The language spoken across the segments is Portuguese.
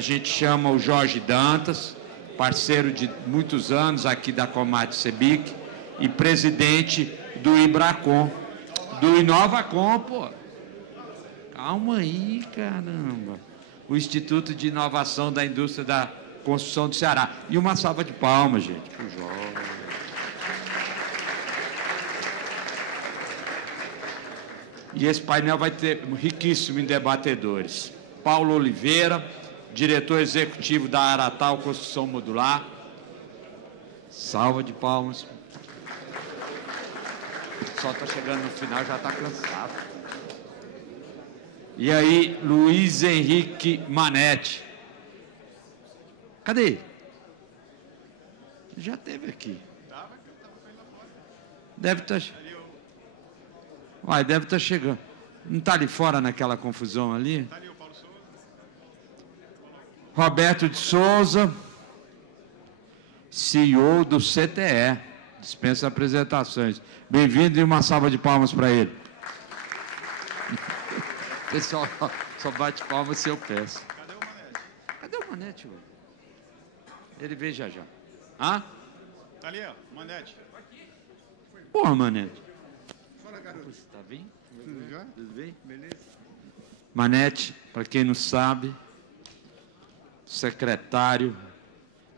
a gente chama o Jorge Dantas, parceiro de muitos anos aqui da Comat Sebic e presidente do Ibracom, do Inovacom, pô. Calma aí, caramba. O Instituto de Inovação da Indústria da Construção do Ceará. E uma salva de palmas, gente, para o Jorge. E esse painel vai ter riquíssimo em debatedores. Paulo Oliveira, diretor executivo da Aratal Construção Modular. Salva de palmas. Só está chegando no final, já está cansado. E aí, Luiz Henrique Manetti. Cadê ele? Já esteve aqui. Deve estar... Deve estar chegando. Não está ali fora naquela confusão ali? Está ali o Paulo Souza. Roberto de Souza, CEO do CTE. Dispensa apresentações. Bem-vindo e uma salva de palmas para ele. Pessoal, só bate palmas se eu peço. Cadê o Manete? Cadê o Manete, ué? Ele veio já já. Hã? Tá ali, ó, Manete. Porra, Manete. Fala, garoto. Você tá bem? Tudo já? Tudo bem? Beleza. Manete, para quem não sabe, secretário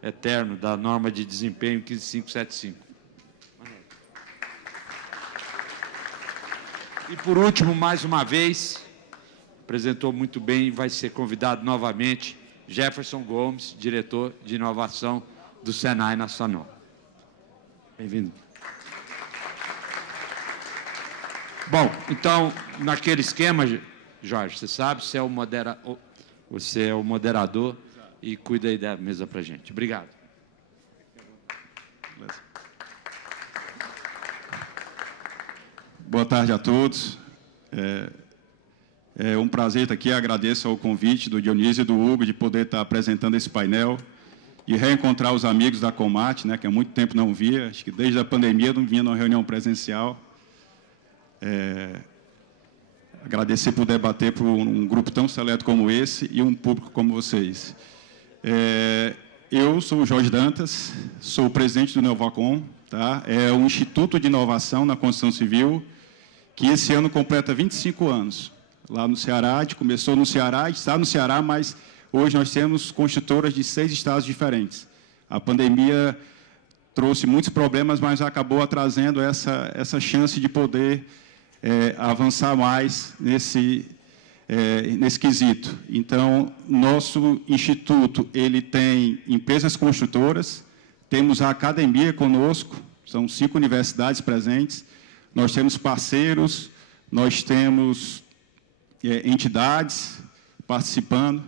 eterno da norma de desempenho 15575. E por último, mais uma vez, apresentou muito bem e vai ser convidado novamente, Jefferson Gomes, diretor de inovação do Senai Nacional. Bem-vindo. Bom, então, naquele esquema, Jorge, você sabe, você é o moderador e cuida aí da mesa para a gente. Obrigado. Boa tarde a todos. É um prazer estar aqui. Agradeço ao convite do Dionísio e do Hugo de poder estar apresentando esse painel e reencontrar os amigos da Comat, né, que há muito tempo não via. Acho que desde a pandemia não vinha numa reunião presencial. Agradecer por debater por um grupo tão seleto como esse e um público como vocês. Eu sou o Jorge Dantas, sou o presidente do Inovacom, tá? É um instituto de inovação na construção civil que esse ano completa 25 anos. Lá no Ceará, a gente começou no Ceará, está no Ceará, mas hoje nós temos construtoras de 6 estados diferentes. A pandemia trouxe muitos problemas, mas acabou trazendo essa chance de poder avançar mais nesse quesito. Então, nosso instituto ele tem empresas construtoras, temos a academia conosco, são 5 universidades presentes, nós temos parceiros, nós temos entidades participando,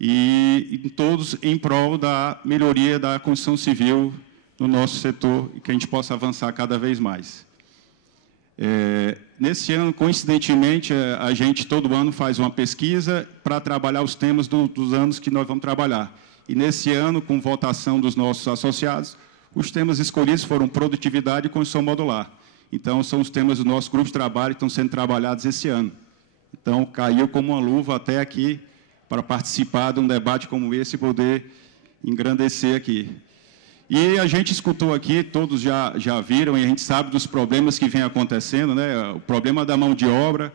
e todos em prol da melhoria da construção civil no nosso setor e que a gente possa avançar cada vez mais. Nesse ano, coincidentemente, a gente todo ano faz uma pesquisa para trabalhar os temas dos anos que nós vamos trabalhar. E nesse ano, com votação dos nossos associados, os temas escolhidos foram produtividade e construção modular. Então, são os temas do nosso grupo de trabalho que estão sendo trabalhados esse ano. Então, caiu como uma luva até aqui para participar de um debate como esse e poder engrandecer aqui. E a gente escutou aqui, todos já viram, e a gente sabe dos problemas que vem acontecendo, né? O problema da mão de obra,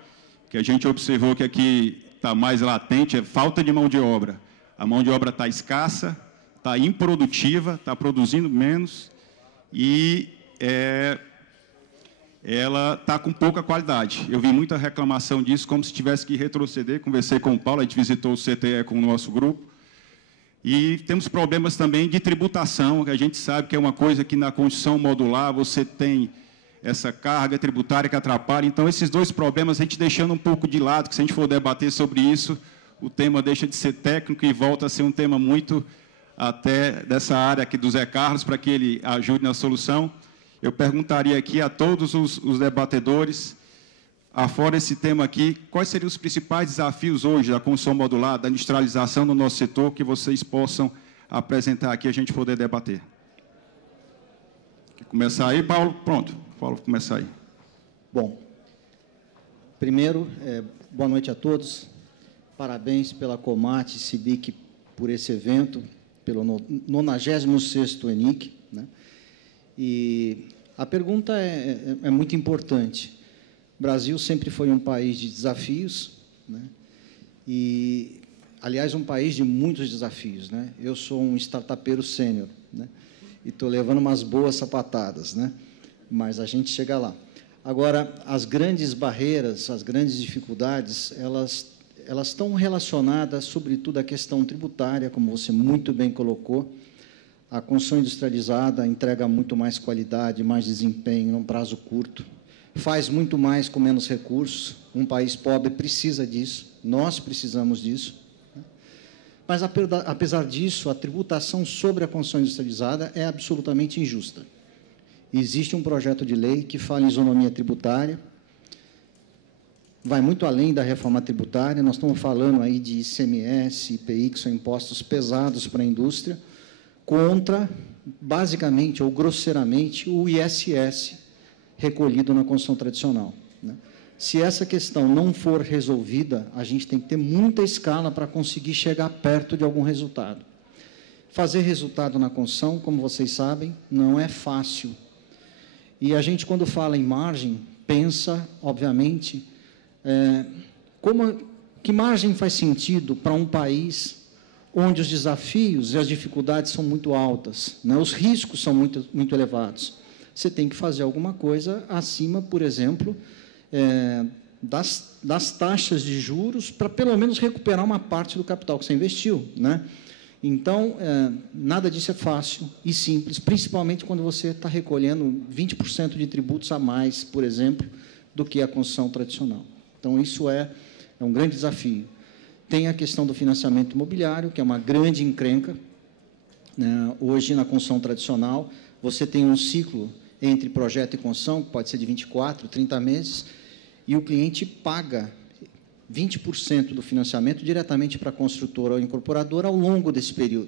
que a gente observou que aqui está mais latente, é falta de mão de obra. A mão de obra está escassa, está improdutiva, está produzindo menos e ela está com pouca qualidade. Eu vi muita reclamação disso, como se tivesse que retroceder. Conversei com o Paulo, a gente visitou o CTE com o nosso grupo. E temos problemas também de tributação, que a gente sabe que é uma coisa que na construção modular você tem essa carga tributária que atrapalha. Então, esses dois problemas, a gente deixando um pouco de lado, que se a gente for debater sobre isso, o tema deixa de ser técnico e volta a ser um tema muito até dessa área aqui do Zé Carlos, para que ele ajude na solução. Eu perguntaria aqui a todos os debatedores, afora esse tema aqui, quais seriam os principais desafios hoje da construção modular, da industrialização no nosso setor, que vocês possam apresentar aqui e a gente poder debater? Quer começar aí, Paulo? Pronto, Paulo, começar aí. Bom, primeiro, boa noite a todos. Parabéns pela Comat Sebic por esse evento, pelo 96º ENIC, né? E a pergunta é muito importante. O Brasil sempre foi um país de desafios, né? E, aliás, um país de muitos desafios, né? Eu sou um startupeiro sênior, né? E estou levando umas boas sapatadas, né? Mas a gente chega lá. Agora, as grandes barreiras, as grandes dificuldades, elas estão relacionadas, sobretudo, à questão tributária, como você muito bem colocou. A construção industrializada entrega muito mais qualidade, mais desempenho, num prazo curto, faz muito mais com menos recursos. Um país pobre precisa disso, nós precisamos disso. Mas, apesar disso, a tributação sobre a construção industrializada é absolutamente injusta. Existe um projeto de lei que fala em isonomia tributária, vai muito além da reforma tributária. Nós estamos falando aí de ICMS, IPI, que são impostos pesados para a indústria, contra, basicamente ou grosseiramente, o ISS recolhido na construção tradicional, né? Se essa questão não for resolvida, a gente tem que ter muita escala para conseguir chegar perto de algum resultado. Fazer resultado na construção, como vocês sabem, não é fácil. E a gente, quando fala em margem, pensa, obviamente, que margem faz sentido para um país onde os desafios e as dificuldades são muito altas, né? Os riscos são muito elevados. Você tem que fazer alguma coisa acima, por exemplo, das taxas de juros, para pelo menos recuperar uma parte do capital que você investiu, né? Então, nada disso é fácil e simples, principalmente quando você está recolhendo 20% de tributos a mais, por exemplo, do que a construção tradicional. Então, isso é um grande desafio. Tem a questão do financiamento imobiliário, que é uma grande encrenca, né? Hoje, na construção tradicional, você tem um ciclo entre projeto e construção, que pode ser de 24, 30 meses, e o cliente paga 20% do financiamento diretamente para a construtora ou incorporadora ao longo desse período.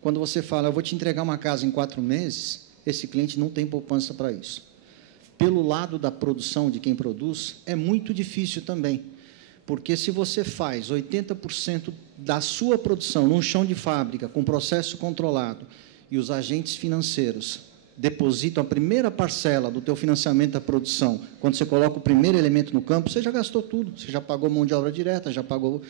Quando você fala, eu vou te entregar uma casa em 4 meses, esse cliente não tem poupança para isso. Pelo lado da produção, de quem produz, é muito difícil também, porque se você faz 80% da sua produção num chão de fábrica, com processo controlado, e os agentes financeiros depositam a primeira parcela do teu financiamento da produção, quando você coloca o primeiro elemento no campo, você já gastou tudo, você já pagou mão de obra direta, já pagou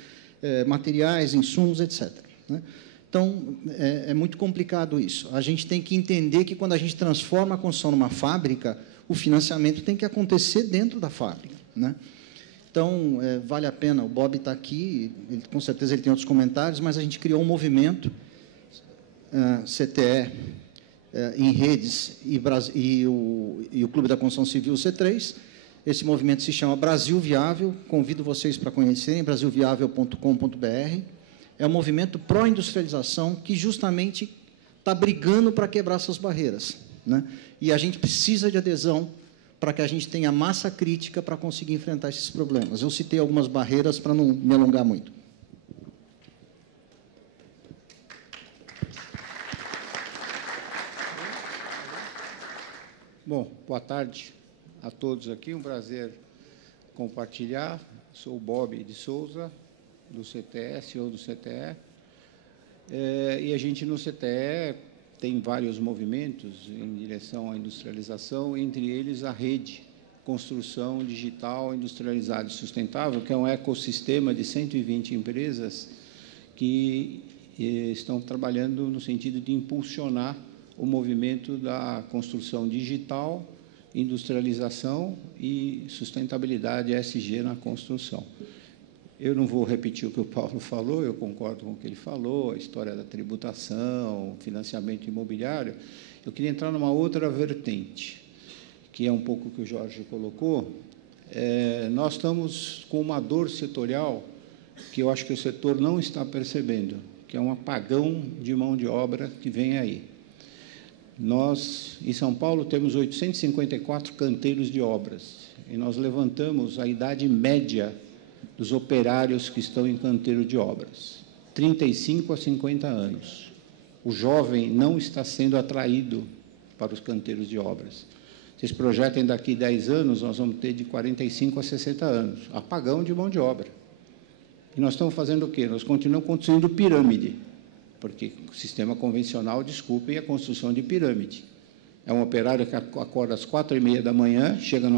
materiais, insumos, etc., né? Então, é muito complicado isso. A gente tem que entender que, quando a gente transforma a construção numa fábrica, o financiamento tem que acontecer dentro da fábrica, né? Então, vale a pena, o Bob está aqui, com certeza ele tem outros comentários, mas a gente criou um movimento, CTE, em redes, e o Clube da Construção Civil, C3. Esse movimento se chama Brasil Viável, convido vocês para conhecerem, brasilviável.com.br. É um movimento pró-industrialização que justamente está brigando para quebrar essas barreiras, né? E a gente precisa de adesão para que a gente tenha massa crítica para conseguir enfrentar esses problemas. Eu citei algumas barreiras para não me alongar muito. Bom, boa tarde a todos aqui, um prazer compartilhar. Sou o Bob de Souza, do CTE, CEO do CTE, e a gente no CTE tem vários movimentos em direção à industrialização, entre eles a rede Construção Digital Industrializada e Sustentável, que é um ecossistema de 120 empresas que estão trabalhando no sentido de impulsionar o movimento da construção digital, industrialização e sustentabilidade ESG na construção. Eu não vou repetir o que o Paulo falou, eu concordo com o que ele falou, a história da tributação, financiamento imobiliário. Eu queria entrar numa outra vertente, que é um pouco o que o Jorge colocou. Nós estamos com uma dor setorial que eu acho que o setor não está percebendo, que é um apagão de mão de obra que vem aí. Nós, em São Paulo, temos 854 canteiros de obras, e nós levantamos a idade média dos operários que estão em canteiro de obras, 35 a 50 anos. O jovem não está sendo atraído para os canteiros de obras. Vocês projetem daqui 10 anos, nós vamos ter de 45 a 60 anos, apagão de mão de obra. E nós estamos fazendo o quê? Nós continuamos construindo pirâmide. porque o sistema convencional, desculpem, é a construção de pirâmide. É um operário que acorda às 4h30 da manhã, chega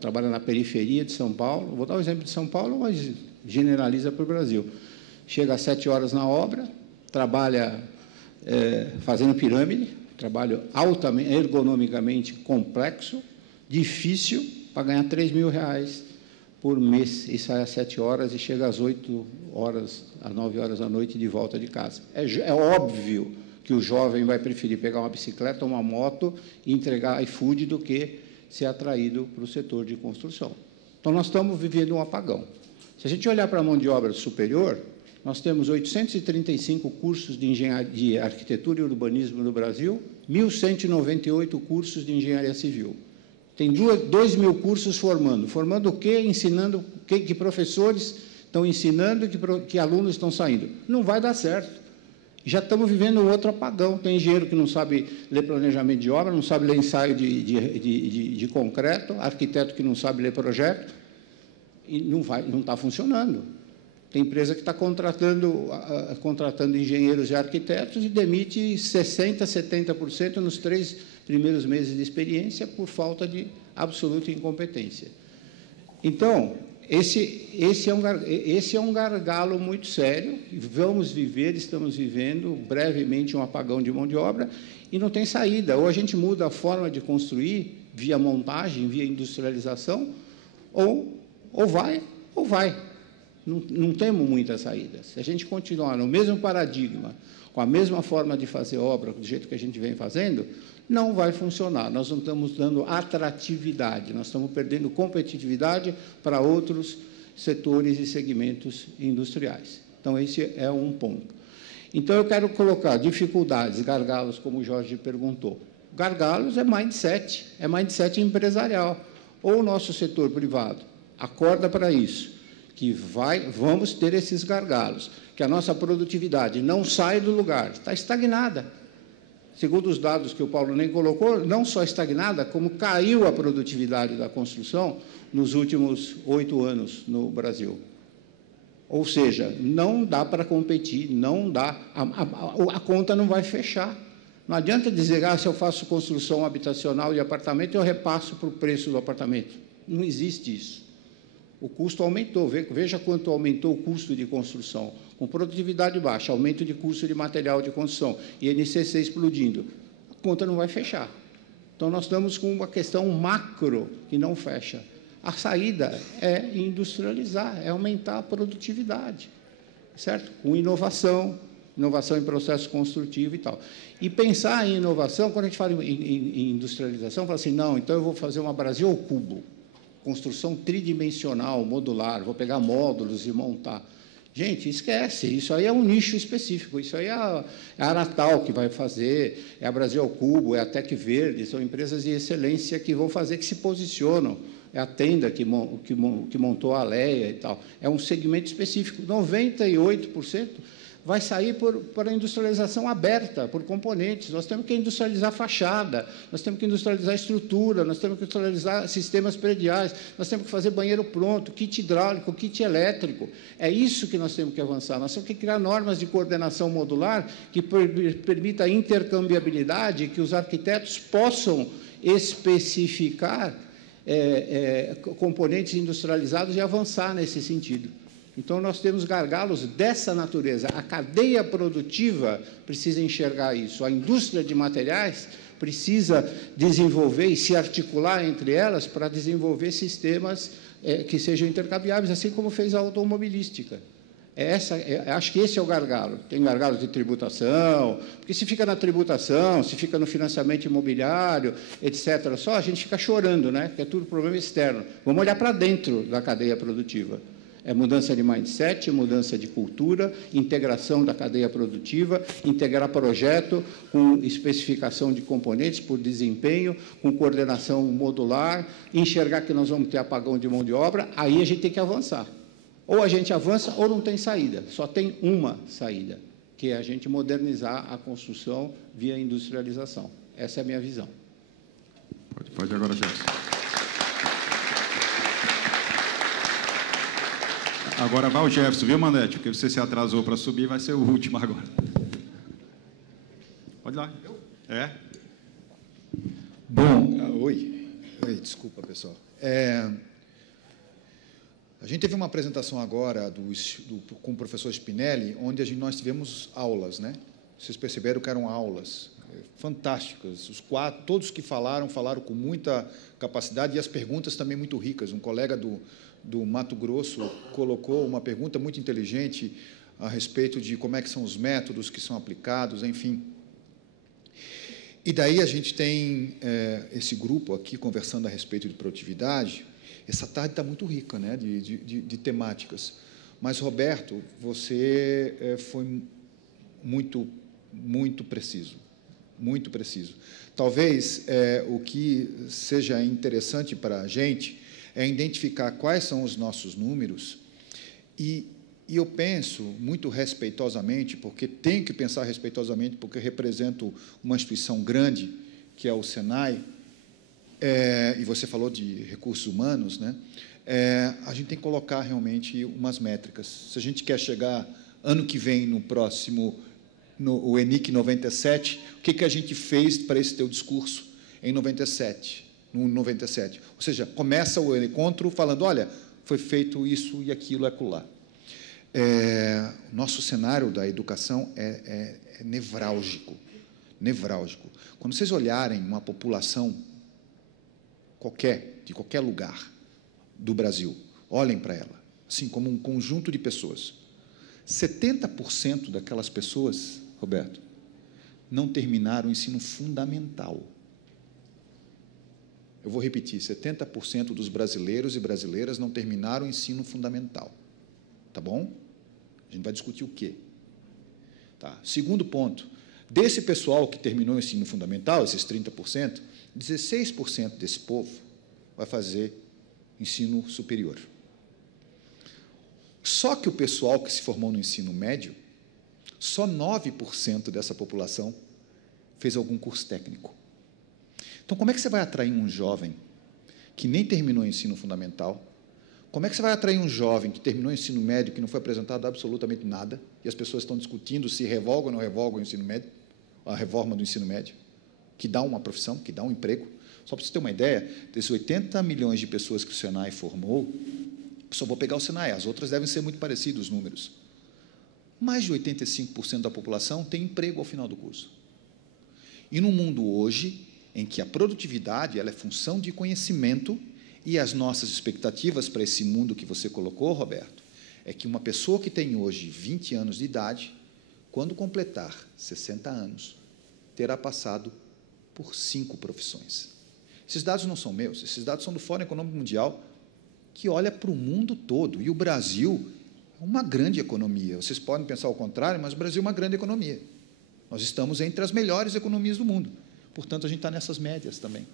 trabalha na periferia de São Paulo. Vou dar o exemplo de São Paulo, mas generaliza para o Brasil. Chega às 7 horas na obra, trabalha fazendo pirâmide, trabalho altamente, ergonomicamente complexo, difícil, para ganhar R$3.000 por mês, e sai às 7 horas e chega às 8 horas, às 9 horas da noite de volta de casa. É óbvio que o jovem vai preferir pegar uma bicicleta ou uma moto e entregar iFood do que ser atraído para o setor de construção. Então, nós estamos vivendo um apagão. Se a gente olhar para a mão de obra superior, nós temos 835 cursos de engenharia, de arquitetura e urbanismo no Brasil, 1.198 cursos de engenharia civil. Tem 2.000 cursos formando. Formando o quê? Ensinando que professores estão ensinando, que alunos estão saindo. Não vai dar certo. Já estamos vivendo um outro apagão. Tem engenheiro que não sabe ler planejamento de obra, não sabe ler ensaio de concreto, arquiteto que não sabe ler projeto, e não está funcionando. Tem empresa que está contratando engenheiros e arquitetos e demite 60%, 70% nos 3 primeiros meses de experiência por falta de absoluta incompetência. Então, esse é um gargalo muito sério. Estamos vivendo brevemente um apagão de mão de obra e não tem saída. Ou a gente muda a forma de construir via montagem, via industrialização, ou vai. Não temos muitas saídas. Se a gente continuar no mesmo paradigma, com a mesma forma de fazer obra, do jeito que a gente vem fazendo, não vai funcionar. Nós não estamos dando atratividade, nós estamos perdendo competitividade para outros setores e segmentos industriais. Então, esse é um ponto. Então, eu quero colocar dificuldades, gargalos, como o Jorge perguntou. Gargalos é mindset empresarial. Ou o nosso setor privado acorda para isso, que vamos ter esses gargalos, que a nossa produtividade não sai do lugar, está estagnada. Segundo os dados que o Paulo nem colocou, não só estagnada, como caiu a produtividade da construção nos últimos 8 anos no Brasil. Ou seja, não dá para competir, não dá, a conta não vai fechar. Não adianta dizer, se eu faço construção habitacional de apartamento, eu repasso para o preço do apartamento. Não existe isso. O custo aumentou, veja quanto aumentou o custo de construção. Com produtividade baixa, aumento de custo de material de construção, INCC explodindo, a conta não vai fechar. Então, nós estamos com uma questão macro que não fecha. A saída é industrializar, é aumentar a produtividade, certo? Com inovação em processo construtivo e tal. E pensar em inovação, quando a gente fala em industrialização, fala assim, não, então eu vou fazer uma Brasil ao cubo, construção tridimensional, modular, vou pegar módulos e montar. Gente, esquece, isso aí é um nicho específico, isso aí é a Aratal que vai fazer, é a Brasil ao Cubo, é a Tec Verde, são empresas de excelência que vão fazer, que se posicionam, é a Tenda que montou a Aleia e tal. É um segmento específico, 98% vai sair para a industrialização aberta, por componentes. Nós temos que industrializar fachada, nós temos que industrializar estrutura, nós temos que industrializar sistemas prediais, nós temos que fazer banheiro pronto, kit hidráulico, kit elétrico. É isso que nós temos que avançar. Nós temos que criar normas de coordenação modular que permita a intercambiabilidade, que os arquitetos possam especificar componentes industrializados e avançar nesse sentido. Então, nós temos gargalos dessa natureza. A cadeia produtiva precisa enxergar isso. A indústria de materiais precisa desenvolver e se articular entre elas para desenvolver sistemas que sejam intercambiáveis, assim como fez a automobilística. Acho que esse é o gargalo. Tem gargalo de tributação, porque se fica na tributação, se fica no financiamento imobiliário, etc., só a gente fica chorando, né? Que é tudo problema externo. Vamos olhar para dentro da cadeia produtiva. É mudança de mindset, mudança de cultura, integração da cadeia produtiva, integrar projeto com especificação de componentes por desempenho, com coordenação modular, enxergar que nós vamos ter apagão de mão de obra, aí a gente tem que avançar. Ou a gente avança ou não tem saída, só tem uma saída, que é a gente modernizar a construção via industrialização. Essa é a minha visão. Pode agora, Jefferson. Agora vai o Jefferson, viu, Manete? Porque você se atrasou para subir, vai ser o último agora. Pode ir lá. É. Bom, oi, desculpa, pessoal. A gente teve uma apresentação agora com o professor Spinelli, onde nós tivemos aulas, né? Vocês perceberam que eram aulas fantásticas. Todos que falaram com muita capacidade e as perguntas também muito ricas. Um colega do Mato Grosso colocou uma pergunta muito inteligente a respeito de como é que são os métodos que são aplicados, enfim. E daí a gente tem esse grupo aqui conversando a respeito de produtividade. Essa tarde está muito rica, né, de temáticas. Mas, Roberto, você foi muito preciso, muito preciso. Talvez o que seja interessante para a gente é identificar quais são os nossos números e eu penso muito respeitosamente, porque tenho que pensar respeitosamente, porque represento uma instituição grande, que é o Senai, e você falou de recursos humanos, né? A gente tem que colocar realmente umas métricas. Se a gente quer chegar ano que vem, no próximo, no ENIC 97, o que a gente fez para esse teu discurso em 97? No 97. Ou seja, começa o encontro falando, olha, foi feito isso e aquilo, acolá. Nosso cenário da educação é nevrálgico, nevrálgico. Quando vocês olharem uma população de qualquer lugar do Brasil, olhem para ela, assim como um conjunto de pessoas. 70% daquelas pessoas, Roberto, não terminaram o ensino fundamental. Eu vou repetir, 70% dos brasileiros e brasileiras não terminaram o ensino fundamental. Tá bom? A gente vai discutir o quê? Tá. Segundo ponto, desse pessoal que terminou o ensino fundamental, esses 30%, 16% desse povo vai fazer ensino superior. Só que o pessoal que se formou no ensino médio, só 9% dessa população fez algum curso técnico. Então, como é que você vai atrair um jovem que nem terminou o ensino fundamental? Como é que você vai atrair um jovem que terminou o ensino médio, que não foi apresentado absolutamente nada, e as pessoas estão discutindo se revogam ou não revogam o ensino médio, a reforma do ensino médio, que dá uma profissão, que dá um emprego? Só para você ter uma ideia, desses 80 milhões de pessoas que o Senai formou, só vou pegar o Senai, as outras devem ser muito parecidos os números. Mais de 85% da população tem emprego ao final do curso. E no mundo hoje, em que a produtividade ela é função de conhecimento, e as nossas expectativas para esse mundo que você colocou, Roberto, é que uma pessoa que tem hoje 20 anos de idade, quando completar 60 anos, terá passado por 5 profissões. Esses dados não são meus, esses dados são do Fórum Econômico Mundial, que olha para o mundo todo, e o Brasil é uma grande economia. Vocês podem pensar o contrário, mas o Brasil é uma grande economia. Nós estamos entre as melhores economias do mundo, portanto, a gente está nessas médias também.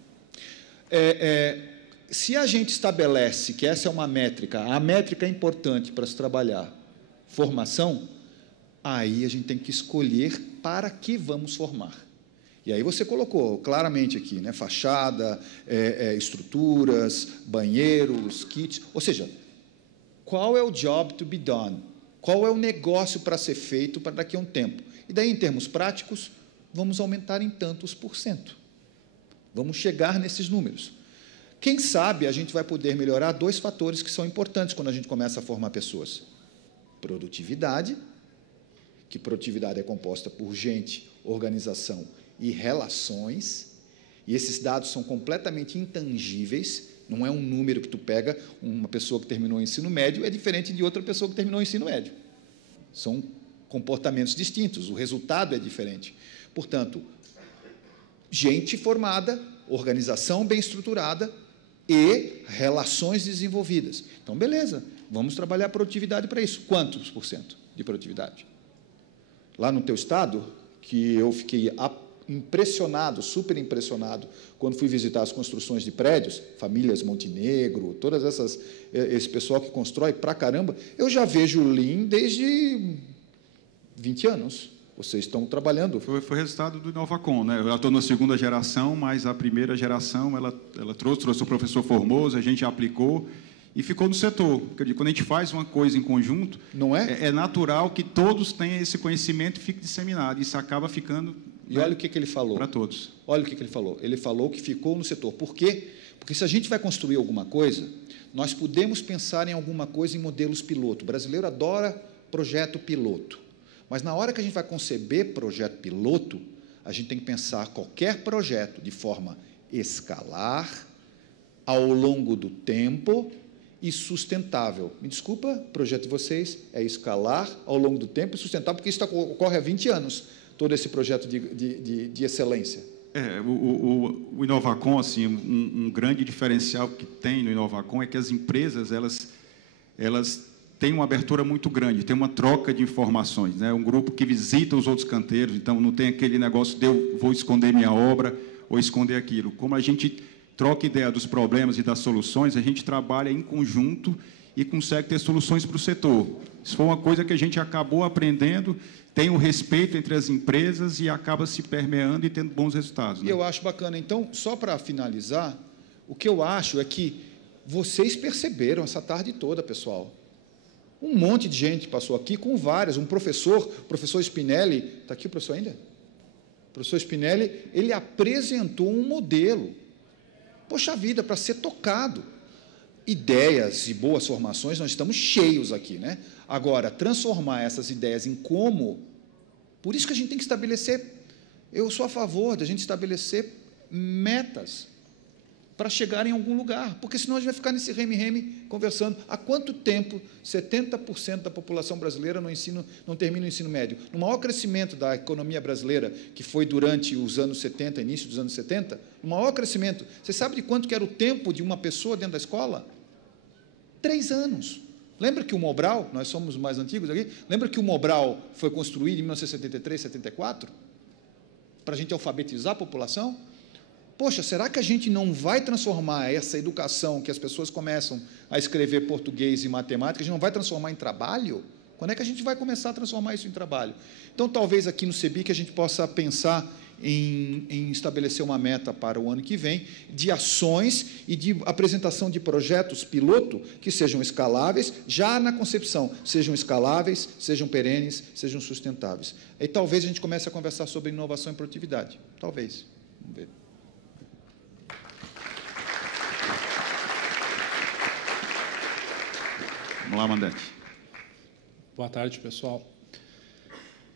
Se a gente estabelece que essa é uma métrica, a métrica é importante para se trabalhar formação, aí a gente tem que escolher para que vamos formar. E aí você colocou claramente aqui, né, fachada, estruturas, banheiros, kits, ou seja, qual é o job to be done? Qual é o negócio para ser feito para daqui a um tempo? E daí, em termos práticos, vamos aumentar em tantos %. Vamos chegar nesses números. Quem sabe a gente vai poder melhorar 2 fatores que são importantes quando a gente começa a formar pessoas. Produtividade, que produtividade é composta por gente, organização e relações, e esses dados são completamente intangíveis, não é um número que tu pega, uma pessoa que terminou o ensino médio é diferente de outra pessoa que terminou o ensino médio. São comportamentos distintos, o resultado é diferente. Portanto, gente formada, organização bem estruturada e relações desenvolvidas. Então, beleza, vamos trabalhar a produtividade para isso. Quantos % de produtividade? Lá no teu estado, que eu fiquei impressionado, super impressionado, quando fui visitar as construções de prédios, Famílias Montenegro, todas esse pessoal que constrói pra caramba, eu já vejo o Lean desde 20 anos. Vocês estão trabalhando. Foi resultado do Inovacom, né? Eu já estou na 2ª geração, mas a primeira geração ela trouxe o professor Formoso, a gente aplicou e ficou no setor. Quando a gente faz uma coisa em conjunto, não é? É natural que todos tenham esse conhecimento e fique disseminado. Isso acaba ficando E olha o que ele falou. Para todos. Olha o que ele falou. Ele falou que ficou no setor. Por quê? Porque se a gente vai construir alguma coisa, nós podemos pensar em alguma coisa em modelos piloto. O brasileiro adora projeto piloto. Mas na hora que a gente vai conceber projeto piloto, a gente tem que pensar qualquer projeto de forma escalar, ao longo do tempo e sustentável. Me desculpa, o projeto de vocês é escalar ao longo do tempo e sustentável, porque isso ocorre há 20 anos, todo esse projeto de excelência. O Inovacom, assim, um grande diferencial que tem no Inovacom é que as empresas elas têm uma abertura muito grande, tem uma troca de informações, né? Um grupo que visita os outros canteiros, então não tem aquele negócio de eu vou esconder minha obra ou esconder aquilo. Como a gente troca ideia dos problemas e das soluções, a gente trabalha em conjunto e consegue ter soluções para o setor. Isso foi uma coisa que a gente acabou aprendendo, tem o respeito entre as empresas e acaba se permeando e tendo bons resultados. Né? E eu acho bacana. Então, só para finalizar, o que eu acho é que vocês perceberam essa tarde toda, pessoal. Um monte de gente passou aqui com várias. Um professor, o professor Spinelli, está aqui o professor ainda? O professor Spinelli, ele apresentou um modelo. Poxa vida, para ser tocado. Ideias e boas formações, nós estamos cheios aqui, né? Agora, transformar essas ideias em como, por isso que a gente tem que estabelecer, eu sou a favor de a gente estabelecer metas para chegar em algum lugar, porque senão a gente vai ficar nesse reme-reme conversando. Há quanto tempo 70% da população brasileira não termina o ensino médio? No maior crescimento da economia brasileira, que foi durante os anos 70, início dos anos 70, no maior crescimento, você sabe de quanto que era o tempo de uma pessoa dentro da escola? 3 anos. Lembra que o Mobral, nós somos mais antigos aqui, lembra que o Mobral foi construído em 1973, 74? Para a gente alfabetizar a população? Poxa, será que a gente não vai transformar essa educação que as pessoas começam a escrever português e matemática, a gente não vai transformar em trabalho? Quando é que a gente vai começar a transformar isso em trabalho? Então, talvez aqui no CEBIC a gente possa pensar em estabelecer uma meta para o ano que vem de ações e de apresentação de projetos piloto que sejam escaláveis, já na concepção, sejam escaláveis, sejam perenes, sejam sustentáveis. Aí talvez a gente comece a conversar sobre inovação e produtividade. Talvez. Vamos ver. Vamos lá, Mandete. Boa tarde, pessoal.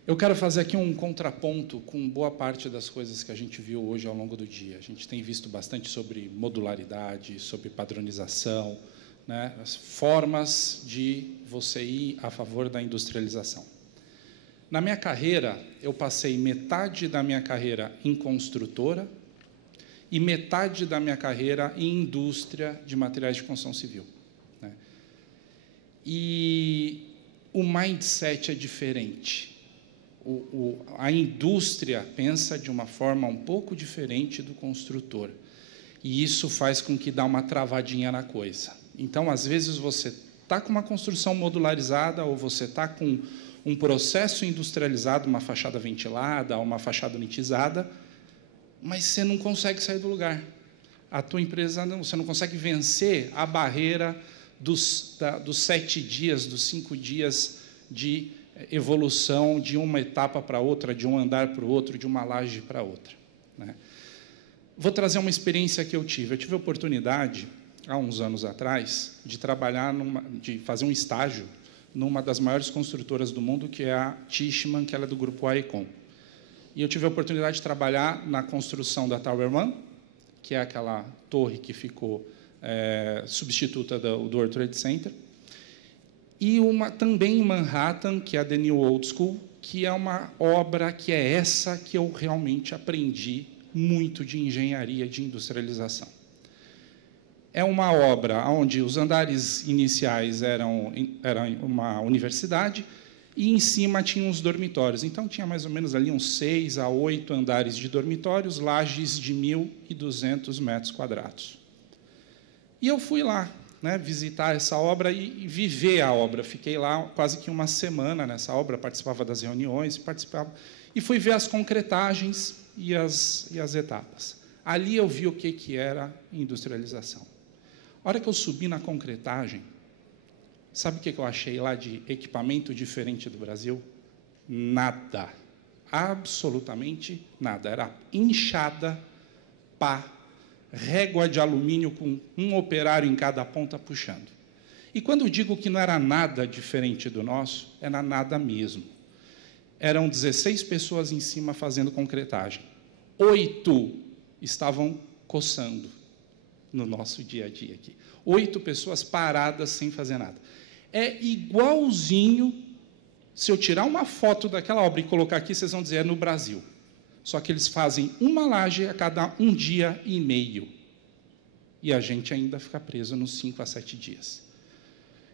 Eu quero fazer aqui um contraponto com boa parte das coisas que a gente viu hoje ao longo do dia. A gente tem visto bastante sobre modularidade, sobre padronização, né? As formas de você ir a favor da industrialização. Na minha carreira, eu passei metade da minha carreira em construtora e metade da minha carreira em indústria de materiais de construção civil. Né? E o mindset é diferente. A indústria pensa de uma forma um pouco diferente do construtor. E isso faz com que dá uma travadinha na coisa. Então, às vezes, você está com uma construção modularizada ou você está com um processo industrializado, uma fachada ventilada, uma fachada unitizada, mas você não consegue sair do lugar. A tua empresa, você não consegue vencer a barreira dos 7 dias, dos 5 dias de evolução de uma etapa para outra, de um andar para o outro, de uma laje para outra. Né? Vou trazer uma experiência que eu tive. Eu tive a oportunidade, há uns anos atrás, de trabalhar, de fazer um estágio numa das maiores construtoras do mundo, que é a Tishman, que ela é do grupo AECOM. E eu tive a oportunidade de trabalhar na construção da Tower One, que é aquela torre que ficou substituta do World Trade Center, e uma também em Manhattan, que é a The New Old School, que é uma obra que é essa que eu realmente aprendi muito de engenharia de industrialização. É uma obra onde os andares iniciais eram uma universidade e em cima tinha uns dormitórios. Então, tinha mais ou menos ali uns 6 a 8 andares de dormitórios, lajes de 1.200 metros quadrados. E eu fui lá, né, visitar essa obra e viver a obra. Fiquei lá quase que uma semana nessa obra, participava das reuniões, e fui ver as concretagens e as etapas. Ali eu vi o que era industrialização. A hora que eu subi na concretagem, sabe o que eu achei lá de equipamento diferente do Brasil? Nada. absolutamente nada. Era enxada, pá, régua de alumínio com um operário em cada ponta puxando. E quando eu digo que não era nada diferente do nosso, era nada mesmo. Eram 16 pessoas em cima fazendo concretagem. 8 estavam coçando no nosso dia a dia aqui. 8 pessoas paradas sem fazer nada. É igualzinho, se eu tirar uma foto daquela obra e colocar aqui, vocês vão dizer, é no Brasil. Só que eles fazem uma laje a cada 1 dia e meio. E a gente ainda fica preso nos 5 a 7 dias.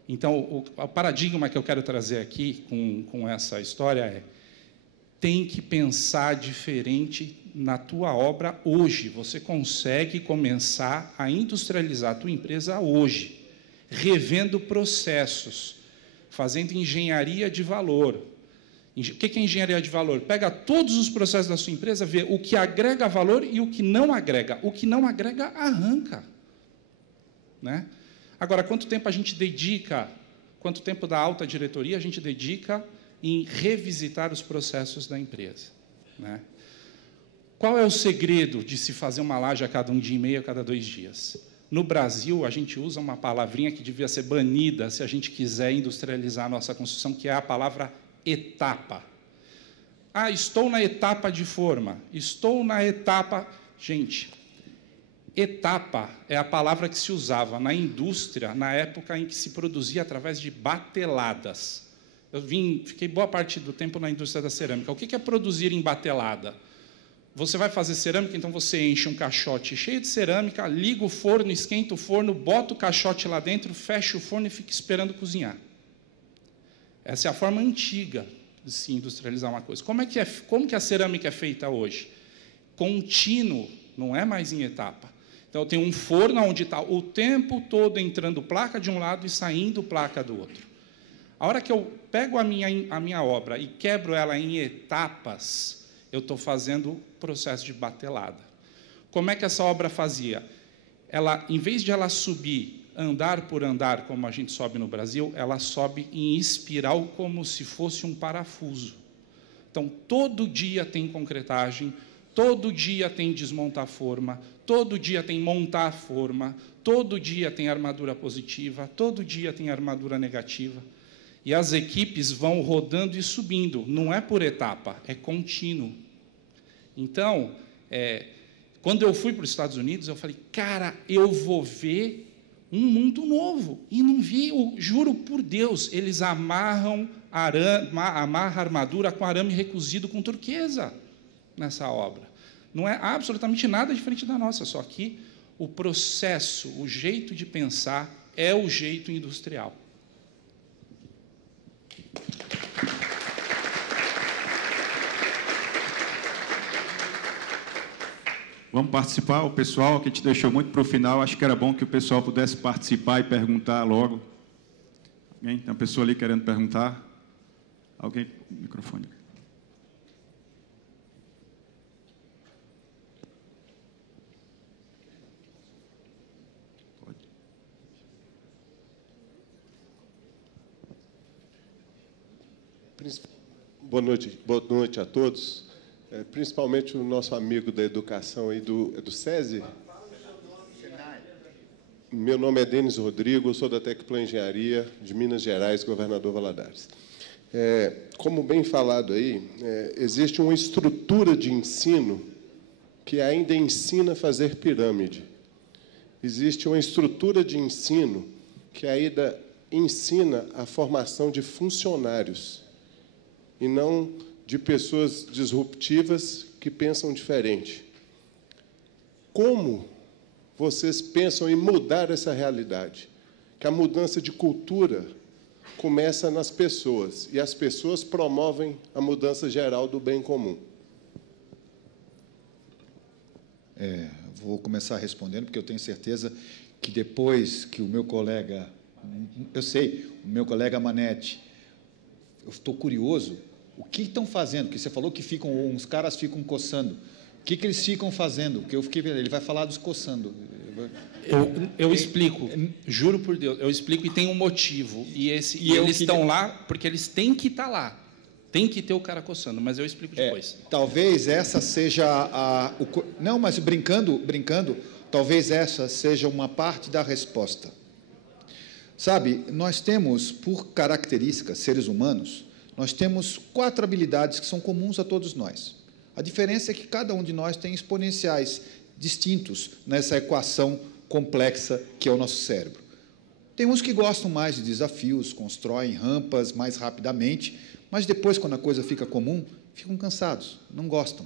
Então, o paradigma que eu quero trazer aqui com essa história é: tem que pensar diferente na tua obra hoje. Você consegue começar a industrializar a tua empresa hoje, revendo processos, fazendo engenharia de valor. O que é engenharia de valor? Pega todos os processos da sua empresa, vê o que agrega valor e o que não agrega. O que não agrega, arranca. Né? Agora, quanto tempo a gente dedica, quanto tempo da alta diretoria a gente dedica em revisitar os processos da empresa? Né? Qual é o segredo de se fazer uma laje a cada 1 dia e meio, a cada 2 dias? No Brasil, a gente usa uma palavrinha que devia ser banida se a gente quiser industrializar a nossa construção, que é a palavra etapa. Ah, estou na etapa de forma, estou na etapa... Gente, etapa é a palavra que se usava na indústria na época em que se produzia através de bateladas. Eu fiquei boa parte do tempo na indústria da cerâmica. O que é produzir em batelada? Você vai fazer cerâmica, então você enche um caixote cheio de cerâmica, liga o forno, esquenta o forno, bota o caixote lá dentro, fecha o forno e fica esperando cozinhar. Essa é a forma antiga de se industrializar uma coisa. Como que a cerâmica é feita hoje? Contínuo, não é mais em etapa. Então, eu tenho um forno onde está o tempo todo entrando placa de um lado e saindo placa do outro. A hora que eu pego a minha obra e quebro ela em etapas, eu estou fazendo o processo de batelada. Como é que essa obra fazia? Ela, em vez de ela subir andar por andar, como a gente sobe no Brasil, ela sobe em espiral como se fosse um parafuso. Então, todo dia tem concretagem, todo dia tem desmontar forma, todo dia tem montar a forma, todo dia tem armadura positiva, todo dia tem armadura negativa. E as equipes vão rodando e subindo, não é por etapa, é contínuo. Então, quando eu fui para os Estados Unidos, eu falei, cara, eu vou ver um mundo novo. E não vi, eu juro por Deus, eles amarram a armadura com arame recozido com turquesa nessa obra. Não é absolutamente nada diferente da nossa, só que o processo, o jeito de pensar é o jeito industrial. Vamos participar, o pessoal que te deixou muito para o final, acho que era bom que o pessoal pudesse participar e perguntar logo. Alguém? Tem uma pessoa ali querendo perguntar? Alguém? Microfone. Pode. Boa noite a todos. Principalmente o nosso amigo da educação aí do SESI. Meu nome é Denis Rodrigo, eu sou da Tecplan Engenharia, de Minas Gerais, governador Valadares. Como bem falado aí, existe uma estrutura de ensino que ainda ensina a fazer pirâmide. Existe uma estrutura de ensino que ainda ensina a formação de funcionários, e não de pessoas disruptivas que pensam diferente. Como vocês pensam em mudar essa realidade? Que a mudança de cultura começa nas pessoas, e as pessoas promovem a mudança geral do bem comum. Vou começar respondendo, porque eu tenho certeza que depois que o meu colega, o meu colega Manetti, eu estou curioso, o que estão fazendo? Porque você falou que uns caras ficam coçando. O que eles ficam fazendo? Porque eu fiquei vendo, ele vai falar dos coçando. Eu explico, juro por Deus, eu explico e tem um motivo. E eles estão lá porque eles têm que estar lá. Tem que ter o cara coçando, mas eu explico depois. Talvez essa seja não, mas brincando, talvez essa seja uma parte da resposta. Sabe, nós temos, por características, seres humanos, nós temos 4 habilidades que são comuns a todos nós. A diferença é que cada um de nós tem exponenciais distintos nessa equação complexa que é o nosso cérebro. Tem uns que gostam mais de desafios, constroem rampas mais rapidamente, mas depois, quando a coisa fica comum, ficam cansados, não gostam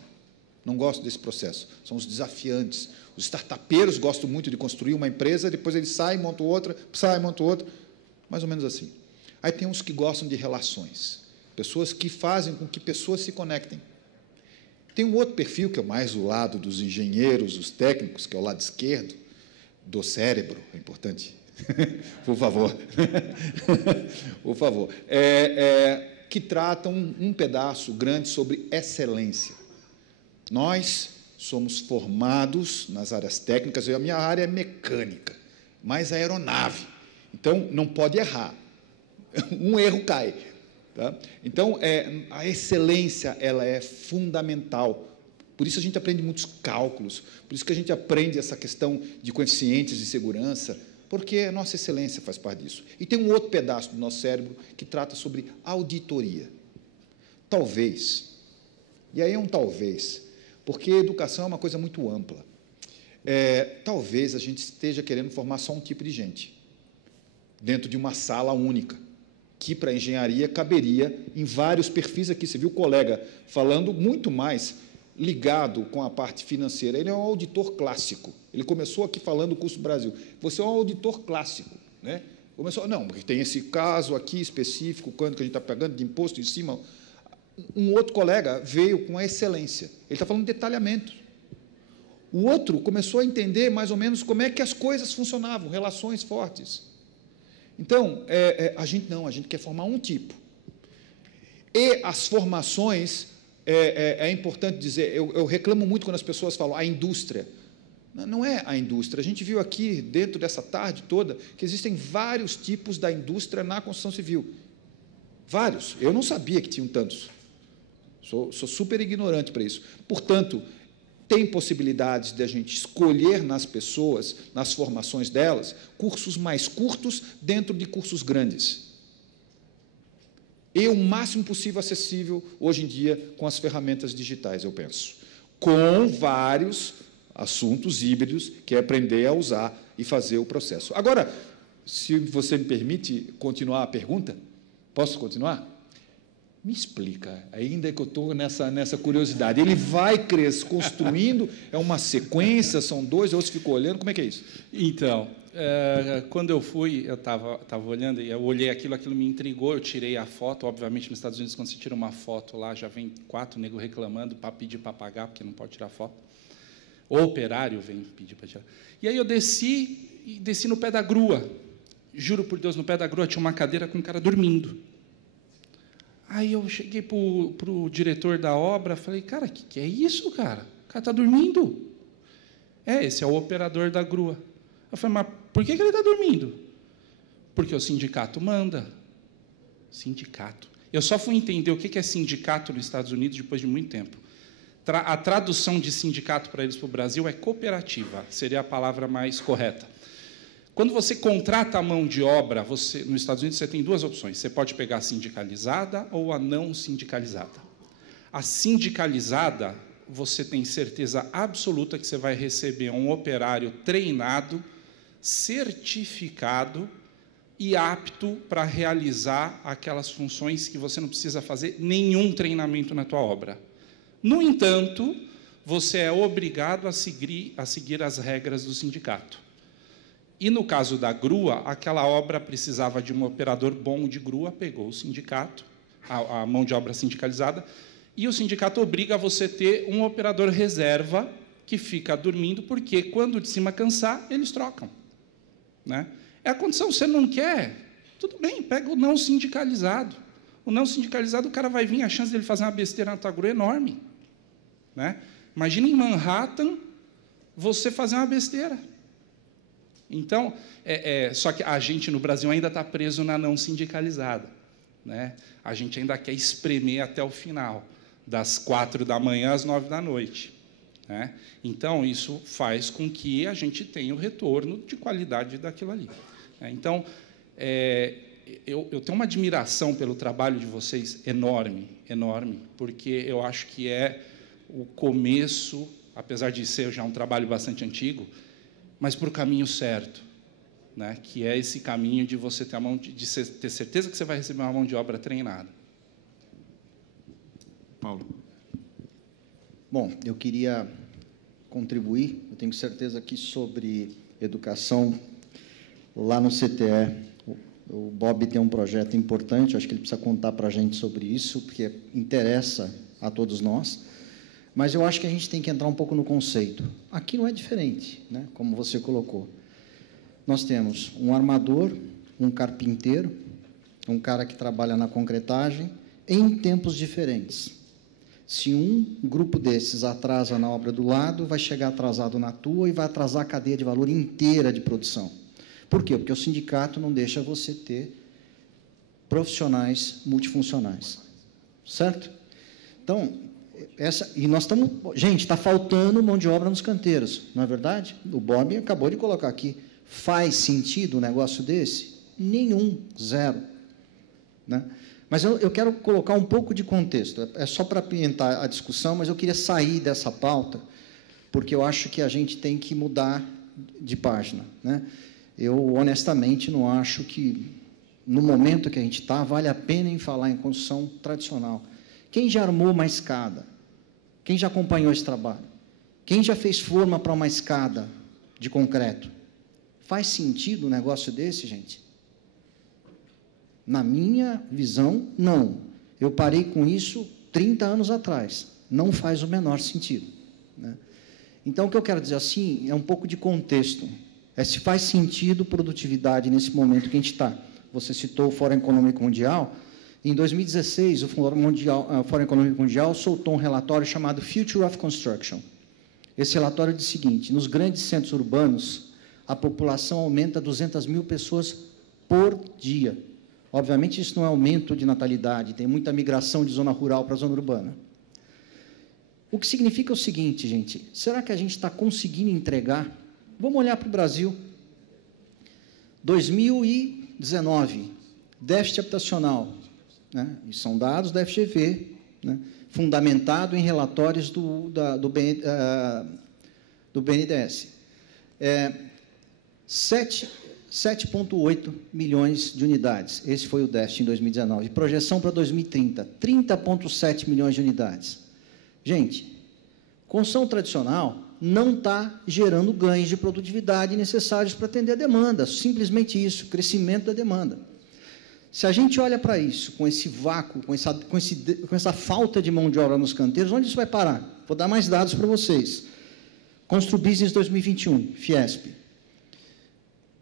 desse processo, são os desafiantes. Os startupeiros gostam muito de construir uma empresa, depois eles saem, montam outra, mais ou menos assim. Aí tem uns que gostam de relações, pessoas que fazem com que pessoas se conectem. Tem um outro perfil, que é mais o lado dos engenheiros, os técnicos, que é o lado esquerdo, do cérebro, é importante, por favor, por favor, que tratam um pedaço grande sobre excelência. Nós somos formados nas áreas técnicas, a minha área é mecânica, mais aeronave, então não pode errar, um erro cai. Tá? Então, a excelência ela é fundamental. Por isso a gente aprende muitos cálculos, por isso que a gente aprende essa questão de coeficientes de segurança, porque a nossa excelência faz parte disso. E tem um outro pedaço do nosso cérebro que trata sobre auditoria. Talvez, e aí é um talvez, porque educação é uma coisa muito ampla. Talvez a gente esteja querendo formar só um tipo de gente, dentro de uma sala única, que para a engenharia caberia em vários perfis aqui. Você viu o colega falando muito mais ligado com a parte financeira. Ele é um auditor clássico. Ele começou aqui falando do custo do Brasil. Você é um auditor clássico, né? Não, porque tem esse caso aqui específico, quanto que a gente está pagando de imposto em cima. Um outro colega veio com a excelência. Ele está falando de detalhamento. O outro começou a entender mais ou menos como é que as coisas funcionavam, relações fortes. Então, a gente quer formar um tipo. E as formações, é importante dizer, eu reclamo muito quando as pessoas falam a indústria. Não é a indústria. A gente viu aqui, dentro dessa tarde toda, que existem vários tipos da indústria na construção civil. Vários. Eu não sabia que tinham tantos. Sou super ignorante para isso. Portanto, tem possibilidades de a gente escolher nas pessoas, nas formações delas, cursos mais curtos dentro de cursos grandes. E o máximo possível acessível, hoje em dia, com as ferramentas digitais, eu penso. Com vários assuntos híbridos, que é aprender a usar e fazer o processo. Agora, se você me permite continuar a pergunta, posso continuar? Me explica, ainda que eu estou nessa curiosidade. Ele vai construindo, é uma sequência, são 2, outros ficam olhando, como é que é isso? Então, quando eu fui, eu estava olhando, e eu olhei aquilo me intrigou, eu tirei a foto. Obviamente, nos Estados Unidos, quando você tira uma foto lá, já vem 4 negros reclamando para pedir para pagar, porque não pode tirar foto. O operário vem pedir para tirar. E aí eu desci no pé da grua. Juro por Deus, no pé da grua tinha uma cadeira com um cara dormindo. Aí eu cheguei para o diretor da obra, falei, cara, que é isso, cara? O cara está dormindo. Esse é o operador da grua. Eu falei, mas por que ele está dormindo? Porque o sindicato manda. Sindicato. Eu só fui entender o que é sindicato nos Estados Unidos depois de muito tempo. A tradução de sindicato para eles para o Brasil é cooperativa, seria a palavra mais correta. Quando você contrata a mão de obra, nos Estados Unidos você tem 2 opções. Você pode pegar a sindicalizada ou a não sindicalizada. A sindicalizada, você tem certeza absoluta que você vai receber um operário treinado, certificado e apto para realizar aquelas funções que você não precisa fazer nenhum treinamento na tua obra. No entanto, você é obrigado a seguir as regras do sindicato. E, no caso da grua, aquela obra precisava de um operador bom de grua, pegou o sindicato, a mão de obra sindicalizada, e o sindicato obriga você a ter um operador reserva que fica dormindo, porque, quando de cima cansar, eles trocam. Né? É a condição, você não quer, tudo bem, pega o não sindicalizado. O não sindicalizado, o cara vai vir, a chance dele fazer uma besteira na tua grua é enorme. Né? Imagina em Manhattan, você fazer uma besteira. Então, só que a gente no Brasil ainda está preso na não sindicalizada. né? A gente ainda quer espremer até o final, das 4 da manhã às 9 da noite. Né? Então, isso faz com que a gente tenha o retorno de qualidade daquilo ali. Então, eu tenho uma admiração pelo trabalho de vocês enorme, enorme, porque eu acho que é o começo, apesar de ser já um trabalho bastante antigo, mas para o caminho certo, né? Que é esse caminho de você ter ter certeza que você vai receber uma mão de obra treinada. Paulo. Bom, eu queria contribuir, eu tenho certeza que sobre educação, lá no CTE, o Bob tem um projeto importante, acho que ele precisa contar para a gente sobre isso, porque interessa a todos nós, mas eu acho que a gente tem que entrar um pouco no conceito. Aqui não é diferente, né? Como você colocou. Nós temos um armador, um carpinteiro, um cara que trabalha na concretagem, em tempos diferentes. Se um grupo desses atrasa na obra do lado, vai chegar atrasado na tua e vai atrasar a cadeia de valor inteira de produção. Por quê? Porque o sindicato não deixa você ter profissionais multifuncionais. Certo? Então, e nós estamos... Gente, está faltando mão de obra nos canteiros, não é verdade? O Bob acabou de colocar aqui. Faz sentido um negócio desse? Nenhum, zero. Né? Mas eu quero colocar um pouco de contexto, é só para apimentar a discussão, mas eu queria sair dessa pauta, porque eu acho que a gente tem que mudar de página. Né? Eu, honestamente, não acho que, no momento que a gente está, vale a pena em falar em construção tradicional. Quem já armou uma escada? Quem já acompanhou esse trabalho? Quem já fez forma para uma escada de concreto? Faz sentido um negócio desse, gente? Na minha visão, não. Eu parei com isso 30 anos atrás. Não faz o menor sentido. Né? Então, o que eu quero dizer assim é um pouco de contexto. Se faz sentido produtividade nesse momento que a gente está. Você citou o Fórum Econômico Mundial. Em 2016, o Fórum Econômico Mundial soltou um relatório chamado Future of Construction. Esse relatório diz o seguinte: nos grandes centros urbanos, a população aumenta 200 mil pessoas por dia. Obviamente, isso não é aumento de natalidade, tem muita migração de zona rural para a zona urbana. O que significa o seguinte, gente, será que a gente está conseguindo entregar? Vamos olhar para o Brasil. 2019, déficit habitacional, né? E são dados da FGV, né? Fundamentado em relatórios do BNDES. 7,8 milhões de unidades. Esse foi o déficit em 2019. Projeção para 2030, 30,7 milhões de unidades. Gente, construção tradicional não está gerando ganhos de produtividade necessários para atender a demanda. Simplesmente isso, crescimento da demanda. Se a gente olha para isso, com esse vácuo, com essa falta de mão de obra nos canteiros, onde isso vai parar? Vou dar mais dados para vocês. Construbusiness 2021, Fiesp.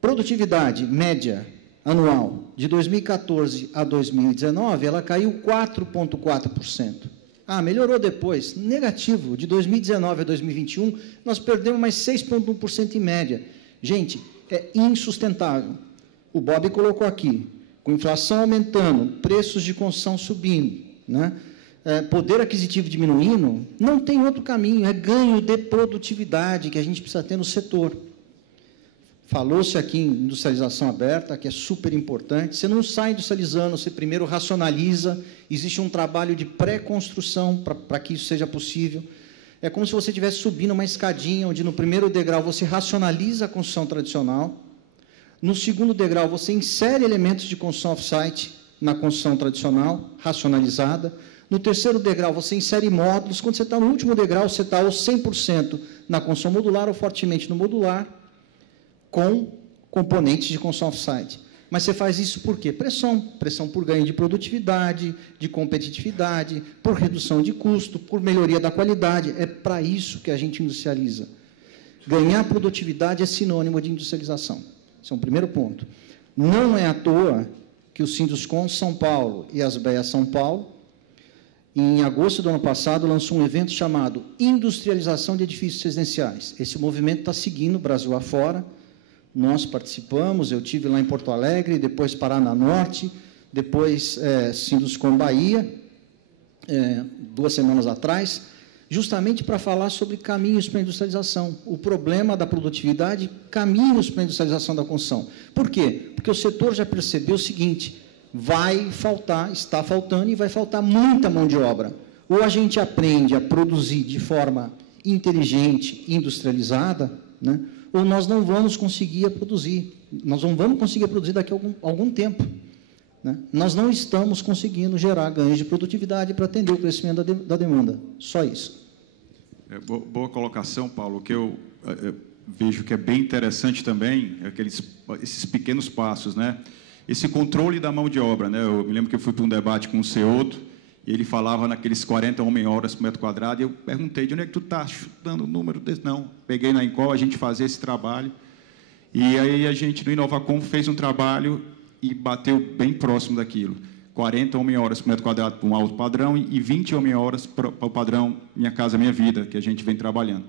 Produtividade média anual de 2014 a 2019, ela caiu 4,4%. Melhorou depois, negativo, de 2019 a 2021, nós perdemos mais 6,1% em média. Gente, é insustentável. O Bob colocou aqui, com inflação aumentando, preços de construção subindo, né? Poder aquisitivo diminuindo, não tem outro caminho, é ganho de produtividade que a gente precisa ter no setor. Falou-se aqui em industrialização aberta, que é super importante. Você não sai industrializando, você primeiro racionaliza, existe um trabalho de pré-construção para que isso seja possível. É como se você estivesse subindo uma escadinha, onde no primeiro degrau você racionaliza a construção tradicional, no segundo degrau você insere elementos de construção off-site na construção tradicional, racionalizada, no terceiro degrau você insere módulos, quando você está no último degrau, você está ou 100% na construção modular ou fortemente no modular, com componentes de construção off-site. Mas você faz isso por quê? Pressão por ganho de produtividade, de competitividade, por redução de custo, por melhoria da qualidade. É para isso que a gente industrializa. Ganhar produtividade é sinônimo de industrialização. Esse é um primeiro ponto. Não é à toa que o Sinduscon São Paulo e as BEA São Paulo, em agosto do ano passado, lançou um evento chamado Industrialização de Edifícios Residenciais. Esse movimento está seguindo o Brasil afora. Nós participamos, eu tive lá em Porto Alegre, depois Paraná Norte, depois Sinduscom Bahia, 2 semanas atrás, justamente para falar sobre caminhos para a industrialização, o problema da produtividade, caminhos para a industrialização da construção. Por quê? Porque o setor já percebeu o seguinte, vai faltar, está faltando e vai faltar muita mão de obra. Ou a gente aprende a produzir de forma inteligente, industrializada, né? Ou nós não vamos conseguir produzir. Nós não vamos conseguir produzir daqui a algum tempo. Né? Nós não estamos conseguindo gerar ganhos de produtividade para atender o crescimento da demanda. Só isso. Boa colocação, Paulo. O que eu vejo que é bem interessante também, esses pequenos passos, né? Esse controle da mão de obra, né? Eu me lembro que eu fui para um debate com o Ceoto, e ele falava naqueles 40 homem-horas por metro quadrado, e eu perguntei, de onde é que tu está chutando o número desse? Não, peguei na Encol, a gente fazia esse trabalho, e aí a gente, no Inovacom, fez um trabalho e bateu bem próximo daquilo. 40 homem-horas por metro quadrado para um alto padrão e 20 homem-horas para o padrão Minha Casa Minha Vida, que a gente vem trabalhando.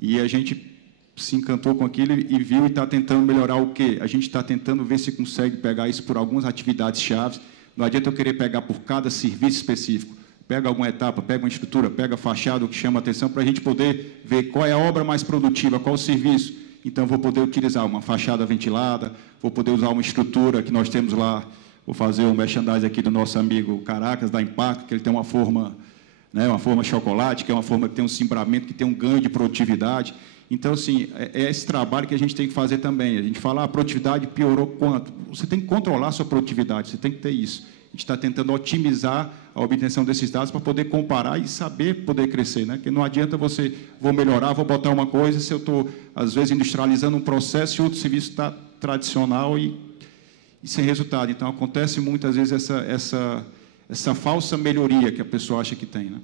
E a gente se encantou com aquilo e viu e está tentando melhorar o quê? A gente está tentando ver se consegue pegar isso por algumas atividades chaves. Não adianta eu querer pegar por cada serviço específico. Pega alguma etapa, pega uma estrutura, pega a fachada, o que chama a atenção, para a gente poder ver qual é a obra mais produtiva, qual o serviço. Então, vou poder utilizar uma fachada ventilada, vou poder usar uma estrutura que nós temos lá. Vou fazer um merchandising aqui do nosso amigo Caracas, da Impacto, que ele tem uma forma, né, uma forma chocolate, que é uma forma que tem um cimbramento, que tem um ganho de produtividade. Então, assim, é esse trabalho que a gente tem que fazer também. A gente fala, a produtividade piorou quanto? Você tem que controlar a sua produtividade, você tem que ter isso. A gente está tentando otimizar a obtenção desses dados para poder comparar e saber poder crescer, né? Porque não adianta você, vou melhorar, vou botar uma coisa, se eu estou, às vezes, industrializando um processo e outro serviço está tradicional e sem resultado. Então, acontece muitas vezes essa falsa melhoria que a pessoa acha que tem, né?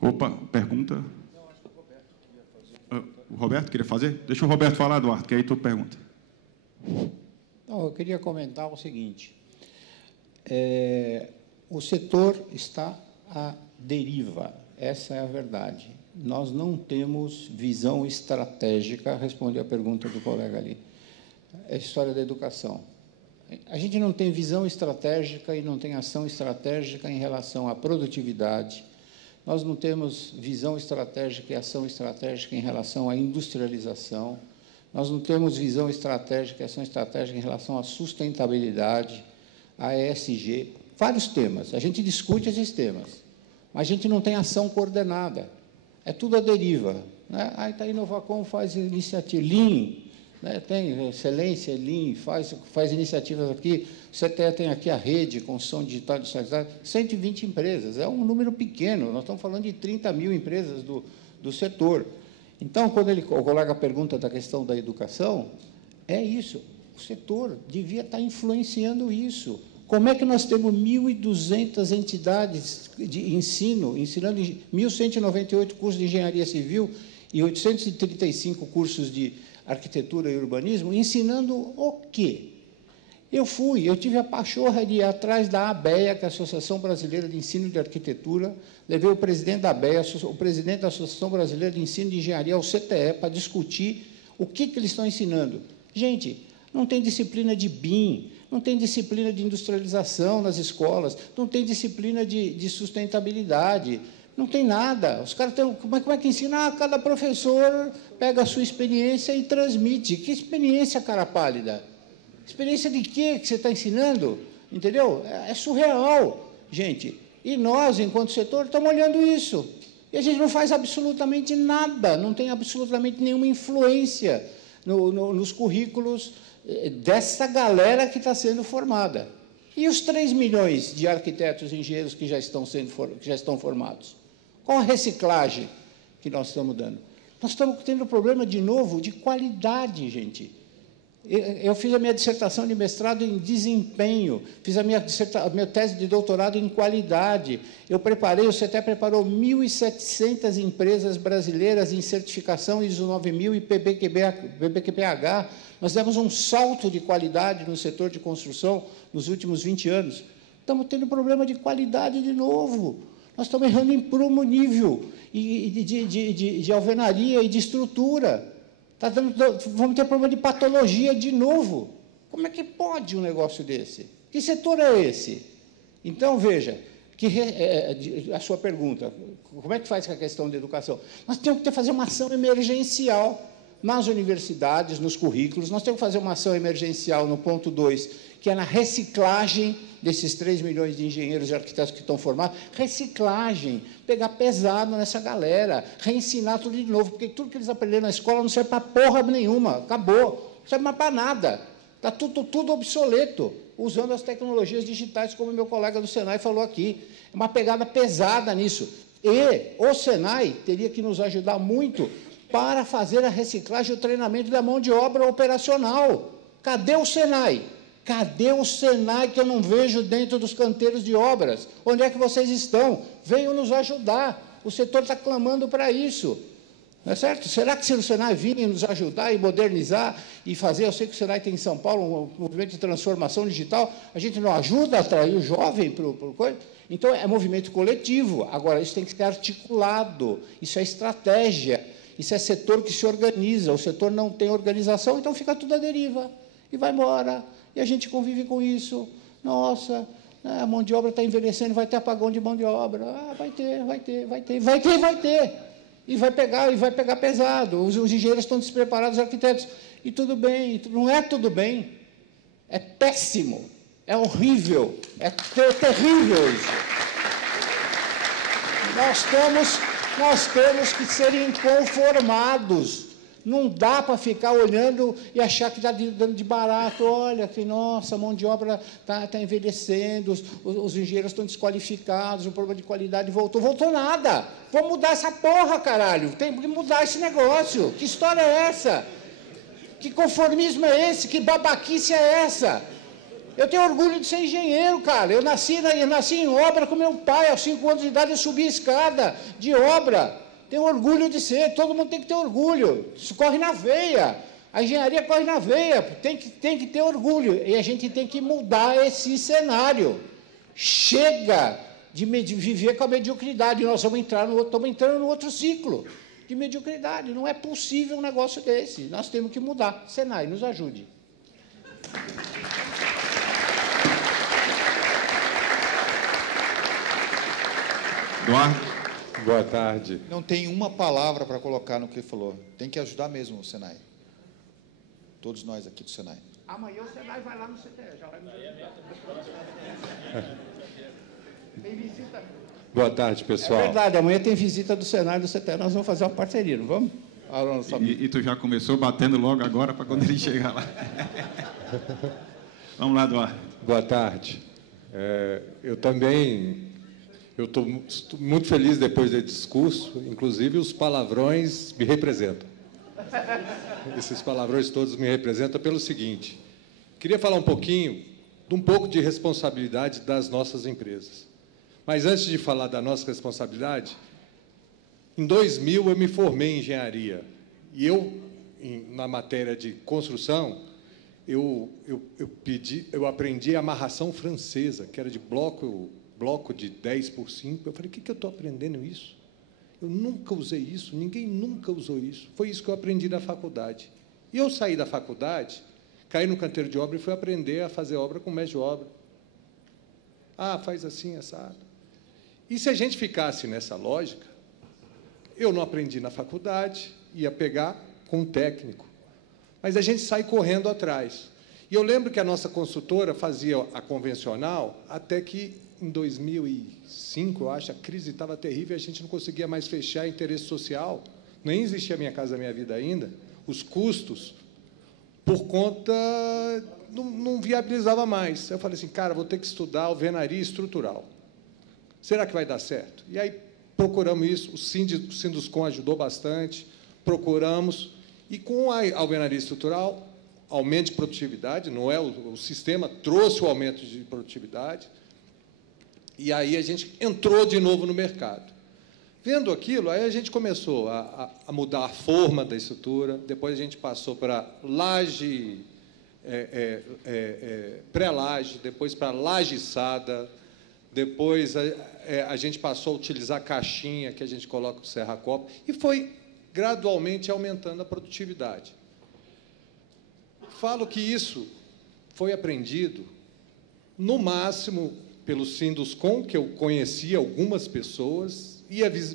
Opa, pergunta? Não, acho que o Roberto queria fazer. O Roberto queria fazer? Deixa o Roberto falar, Eduardo, que aí tu pergunta. Não, eu queria comentar o seguinte. O setor está à deriva, essa é a verdade. Nós não temos visão estratégica, respondi a pergunta do colega ali. É a história da educação. A gente não tem visão estratégica e não tem ação estratégica em relação à produtividade. Nós não temos visão estratégica e ação estratégica em relação à industrialização. Nós não temos visão estratégica e ação estratégica em relação à sustentabilidade, à ESG, vários temas. A gente discute esses temas, mas a gente não tem ação coordenada. É tudo à deriva, né? Aí está a Inovacom, faz iniciativa, Lean, né? Tem excelência, Lean, faz iniciativas aqui, o CTE tem aqui a rede, construção digital industrializada, 120 empresas, é um número pequeno, nós estamos falando de 30 mil empresas do setor. Então, quando o colega pergunta da questão da educação, é isso, o setor devia estar influenciando isso. Como é que nós temos 1.200 entidades de ensino, ensinando 1.198 cursos de engenharia civil e 835 cursos de arquitetura e urbanismo, ensinando o quê? Eu tive a pachorra de ir atrás da ABEA, que é a Associação Brasileira de Ensino de Arquitetura, levei o presidente da ABEA, o presidente da Associação Brasileira de Ensino de Engenharia, o CTE, para discutir o que eles estão ensinando. Gente, não tem disciplina de BIM, não tem disciplina de industrialização nas escolas, não tem disciplina de sustentabilidade, não tem nada. Os caras têm... Como é que ensina? Cada professor pega a sua experiência e transmite. Que experiência, cara pálida? Experiência de quê que você está ensinando? Entendeu? É surreal, gente. E nós, enquanto setor, estamos olhando isso. E a gente não faz absolutamente nada, não tem absolutamente nenhuma influência nos currículos dessa galera que está sendo formada. E os 3 milhões de arquitetos e engenheiros que já estão formados? Qual a reciclagem que nós estamos dando? Nós estamos tendo problema, de novo, de qualidade, gente. Eu fiz a minha dissertação de mestrado em desempenho, fiz a minha tese de doutorado em qualidade. O CTE preparou 1.700 empresas brasileiras em certificação ISO 9000 e PBQPH. Nós demos um salto de qualidade no setor de construção nos últimos 20 anos. Estamos tendo problema de qualidade de novo. Nós estamos errando em prumo nível de alvenaria e de estrutura. Vamos ter problema de patologia de novo. Como é que pode um negócio desse? Que setor é esse? Então, veja, a sua pergunta, como é que faz com a questão da educação? Nós temos que fazer uma ação emergencial nas universidades, nos currículos, nós temos que fazer uma ação emergencial no ponto 2, que é na reciclagem desses 3 milhões de engenheiros e arquitetos que estão formados, reciclagem, pegar pesado nessa galera, reensinar tudo de novo, porque tudo que eles aprenderam na escola não serve para porra nenhuma, acabou, não serve mais para nada, está tudo obsoleto, usando as tecnologias digitais, como meu colega do Senai falou aqui. É uma pegada pesada nisso. E o Senai teria que nos ajudar muito para fazer a reciclagem e o treinamento da mão de obra operacional. Cadê o Senai? Cadê o Senai que eu não vejo dentro dos canteiros de obras? Onde é que vocês estão? Venham nos ajudar. O setor está clamando para isso. Não é certo? Será que se o Senai vir nos ajudar e modernizar e fazer, eu sei que o Senai tem em São Paulo um movimento de transformação digital, a gente não ajuda a atrair o jovem para o coisa? Então, é movimento coletivo. Agora, isso tem que ser articulado, isso é estratégia, isso é setor que se organiza, o setor não tem organização, então fica tudo à deriva, e vai embora, e a gente convive com isso. Nossa, a mão de obra está envelhecendo, vai ter apagão de mão de obra. Ah, vai ter. E vai pegar pesado. Os engenheiros estão despreparados, os arquitetos. E tudo bem, não é tudo bem. É péssimo, é horrível, é terrível isso. Nós temos que ser inconformados. Não dá para ficar olhando e achar que está dando de barato. Olha, que nossa, a mão de obra está envelhecendo, os engenheiros estão desqualificados, o problema de qualidade voltou. Voltou nada. Vamos mudar essa porra, caralho. Tem que mudar esse negócio. Que história é essa? Que conformismo é esse? Que babaquice é essa? Eu tenho orgulho de ser engenheiro, cara. Eu nasci em obra com meu pai. Aos 5 anos de idade eu subi a escada de obra. Tenho orgulho de ser, todo mundo tem que ter orgulho, isso corre na veia, a engenharia corre na veia, tem que ter orgulho, e a gente tem que mudar esse cenário. Chega de viver com a mediocridade, nós estamos entrando no outro ciclo de mediocridade, não é possível um negócio desse, nós temos que mudar. Senai, nos ajude. Eduardo? Boa tarde. Não tem uma palavra para colocar no que ele falou. Tem que ajudar mesmo o Senai. Todos nós aqui do Senai. Amanhã o Senai vai lá no CTE, já vai nos ajudar. Tem visita. Boa tarde, pessoal. É verdade, amanhã tem visita do Senai e do CTE, nós vamos fazer uma parceria, não vamos? E tu já começou batendo logo agora para quando ele chegar lá. Vamos lá, Eduardo. Boa tarde. Eu também... Eu estou muito feliz depois desse discurso, inclusive os palavrões me representam. Esses palavrões todos me representam pelo seguinte, queria falar um pouco de responsabilidade das nossas empresas. Mas antes de falar da nossa responsabilidade, em 2000 eu me formei em engenharia, e na matéria de construção, eu aprendi a amarração francesa, que era de bloco de 10 por 5, eu falei, o que eu estou aprendendo isso? Eu nunca usei isso, ninguém nunca usou isso. Foi isso que eu aprendi na faculdade. E eu saí da faculdade, caí no canteiro de obra e fui aprender a fazer obra com mestre de obra. Ah, faz assim, assado. E se a gente ficasse nessa lógica, eu não aprendi na faculdade, ia pegar com um técnico. Mas a gente sai correndo atrás. E eu lembro que a nossa consultora fazia a convencional até que, em 2005, eu acho, a crise estava terrível, a gente não conseguia mais fechar interesse social, nem existia Minha Casa Minha Vida ainda, os custos, por conta, não viabilizava mais. Eu falei assim, cara, vou ter que estudar alvenaria estrutural. Será que vai dar certo? E aí procuramos isso, o Sinduscom ajudou bastante, procuramos, e com a alvenaria estrutural, aumento de produtividade, não é o sistema trouxe o aumento de produtividade, e aí a gente entrou de novo no mercado. Vendo aquilo, aí a gente começou a mudar a forma da estrutura, depois a gente passou para laje, pré-laje, depois para lajiçada, depois a gente passou a utilizar caixinha, que a gente coloca o serra-copo, e foi gradualmente aumentando a produtividade. Falo que isso foi aprendido No máximo, pelo Sinduscom, que eu conhecia algumas pessoas,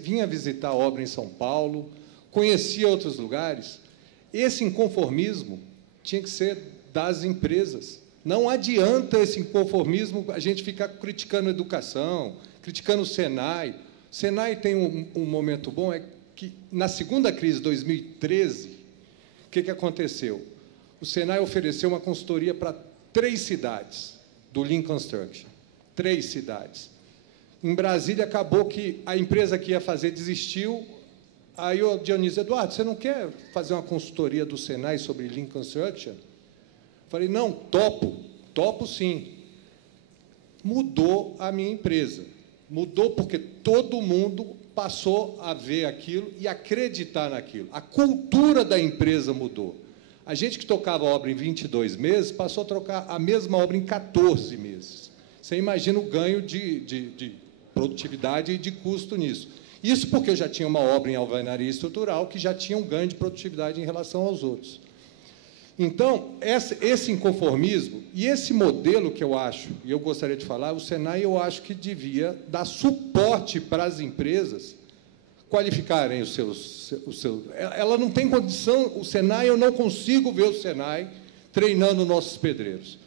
vinha visitar a obra em São Paulo, conhecia outros lugares. Esse inconformismo tinha que ser das empresas. Não adianta esse inconformismo, a gente ficar criticando a educação, criticando o Senai. O Senai tem um momento bom, é que, na segunda crise, 2013, o que aconteceu? O Senai ofereceu uma consultoria para 3 cidades do Lean Construction. 3 cidades. Em Brasília, acabou que a empresa que ia fazer desistiu. Aí o Dionísio: Eduardo, você não quer fazer uma consultoria do Senai sobre Lean Construction? Falei: não, topo sim. Mudou a minha empresa. Mudou porque todo mundo passou a ver aquilo e acreditar naquilo. A cultura da empresa mudou. A gente que tocava a obra em 22 meses, passou a trocar a mesma obra em 14 meses. Você imagina o ganho de produtividade e de custo nisso. Isso porque eu já tinha uma obra em alvenaria estrutural que já tinha um ganho de produtividade em relação aos outros. Então, esse inconformismo e esse modelo que eu acho, e eu gostaria de falar, o Senai, eu acho que devia dar suporte para as empresas qualificarem os seus... Ela não tem condição, o Senai, eu não consigo ver o Senai treinando nossos pedreiros.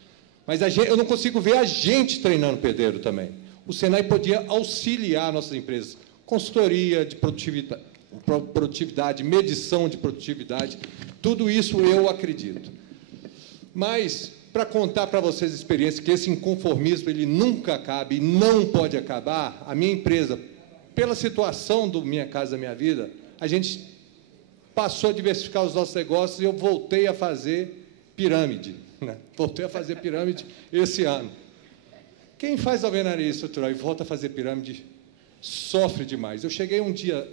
Mas eu não consigo ver a gente treinando pedreiro também. O Senai podia auxiliar nossas empresas. Consultoria de produtividade, medição de produtividade, tudo isso eu acredito. Mas, para contar para vocês a experiência, que esse inconformismo ele nunca acaba e não pode acabar, a minha empresa, pela situação do Minha Casa Minha Vida, a gente passou a diversificar os nossos negócios e eu voltei a fazer pirâmide. Né? Voltei a fazer pirâmide esse ano. Quem faz alvenaria estrutural e volta a fazer pirâmide sofre demais. Eu cheguei um dia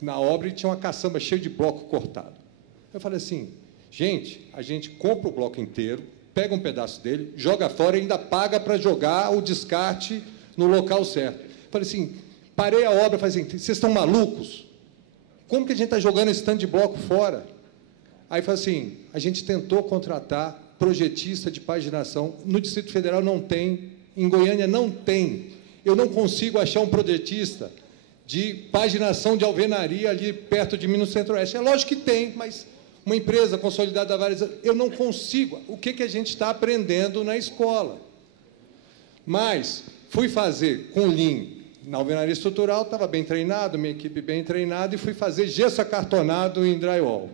na obra e tinha uma caçamba cheia de bloco cortado. Eu falei assim: gente, a gente compra o bloco inteiro, pega um pedaço dele, joga fora e ainda paga para jogar o descarte no local certo. Eu falei assim, parei a obra e falei assim: vocês estão malucos? Como que a gente está jogando esse tanto de bloco fora? Aí falei assim, a gente tentou contratar projetista de paginação, no Distrito Federal não tem, em Goiânia não tem. Eu não consigo achar um projetista de paginação de alvenaria ali perto de mim no Centro-Oeste. É lógico que tem, mas uma empresa consolidada há vários anos, eu não consigo. O que a gente está aprendendo na escola? Mas fui fazer com Lean na alvenaria estrutural, estava bem treinado, minha equipe bem treinada, e fui fazer gesso acartonado em drywall.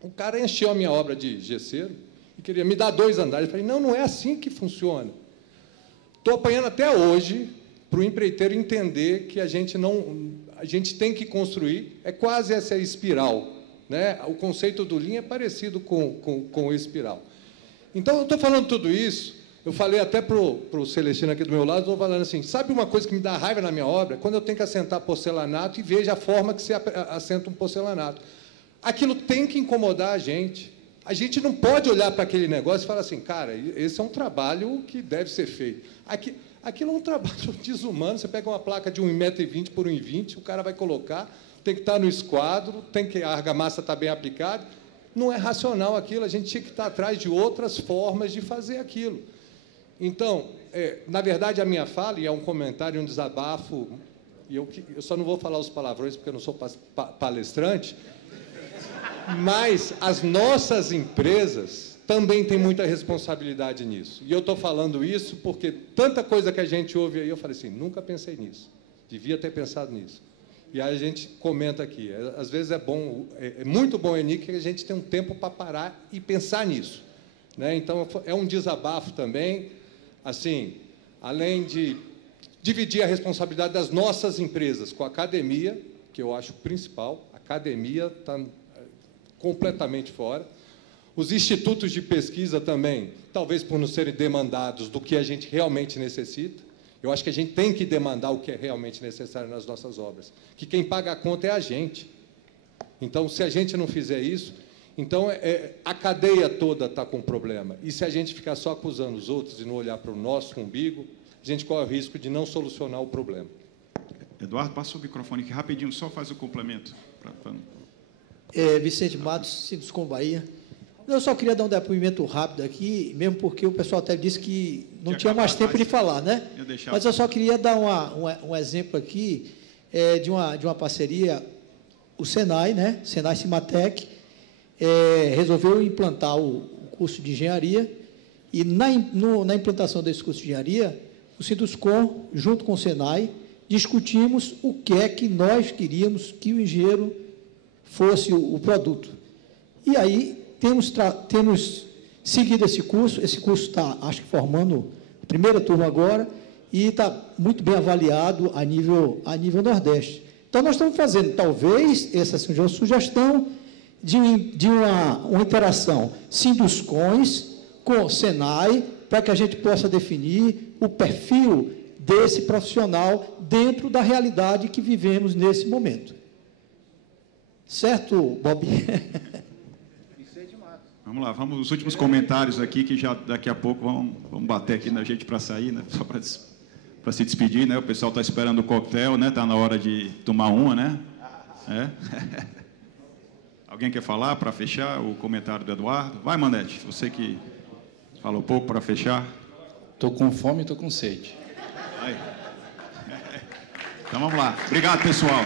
O cara encheu a minha obra de gesseiro e queria me dar 2 andares. Eu falei, não é assim que funciona. Estou apanhando até hoje para o empreiteiro entender que a gente tem que construir, é quase essa espiral. Né? O conceito do Lean é parecido com o espiral. Então, eu estou falando tudo isso, eu falei até para o Celestino aqui do meu lado, estou falando assim, sabe uma coisa que me dá raiva na minha obra? Quando eu tenho que assentar porcelanato e vejo a forma que se assenta um porcelanato. Aquilo tem que incomodar a gente. A gente não pode olhar para aquele negócio e falar assim, cara, esse é um trabalho que deve ser feito. Aquilo é um trabalho desumano. Você pega uma placa de 1,20 m por 1,20 m, o cara vai colocar, tem que estar no esquadro, tem que a argamassa estar bem aplicada. Não é racional aquilo, a gente tinha que estar atrás de outras formas de fazer aquilo. Então, na verdade, a minha fala, e é um comentário, um desabafo, e eu só não vou falar os palavrões porque eu não sou palestrante, mas as nossas empresas também têm muita responsabilidade nisso. E eu estou falando isso porque tanta coisa que a gente ouve aí, eu falei assim, nunca pensei nisso, devia ter pensado nisso. E aí a gente comenta aqui, às vezes é muito bom, Enique, que a gente tem um tempo para parar e pensar nisso. Né? Então, é um desabafo também, assim, além de dividir a responsabilidade das nossas empresas com a academia, que eu acho principal, a academia está completamente fora. Os institutos de pesquisa também, talvez por não serem demandados do que a gente realmente necessita. Eu acho que a gente tem que demandar o que é realmente necessário nas nossas obras, que quem paga a conta é a gente. Então, se a gente não fizer isso, então a cadeia toda está com problema. E se a gente ficar só acusando os outros e não olhar para o nosso umbigo, a gente corre o risco de não solucionar o problema. Eduardo, passa o microfone aqui rapidinho, só faz o complemento. Vicente Matos, Sinduscom Bahia. Eu só queria dar um depoimento rápido aqui, mesmo porque o pessoal até disse que não tinha mais tempo de falar, né? Mas eu só queria dar um exemplo aqui de uma parceria. O Senai, né? Senai Cimatec, resolveu implantar o curso de engenharia e na implantação desse curso de engenharia, o Sinduscom, junto com o Senai, discutimos o que é que nós queríamos que o engenheiro fosse o produto. E aí temos seguido esse curso está, acho que, formando a primeira turma agora, e está muito bem avaliado a nível Nordeste. Então, nós estamos fazendo, talvez, essa seja uma sugestão de uma interação Sinduscons com o Senai, para que a gente possa definir o perfil desse profissional dentro da realidade que vivemos nesse momento. Certo, Bob? Vamos lá, vamos os últimos comentários aqui, que já daqui a pouco vamos bater aqui na gente para sair, né? Só para se despedir, né? O pessoal está esperando o coquetel, né? Está na hora de tomar uma, né? Alguém quer falar para fechar o comentário do Eduardo? Vai, Manete, você que falou pouco para fechar. Estou com fome e estou com sede. Então vamos lá. Obrigado, pessoal.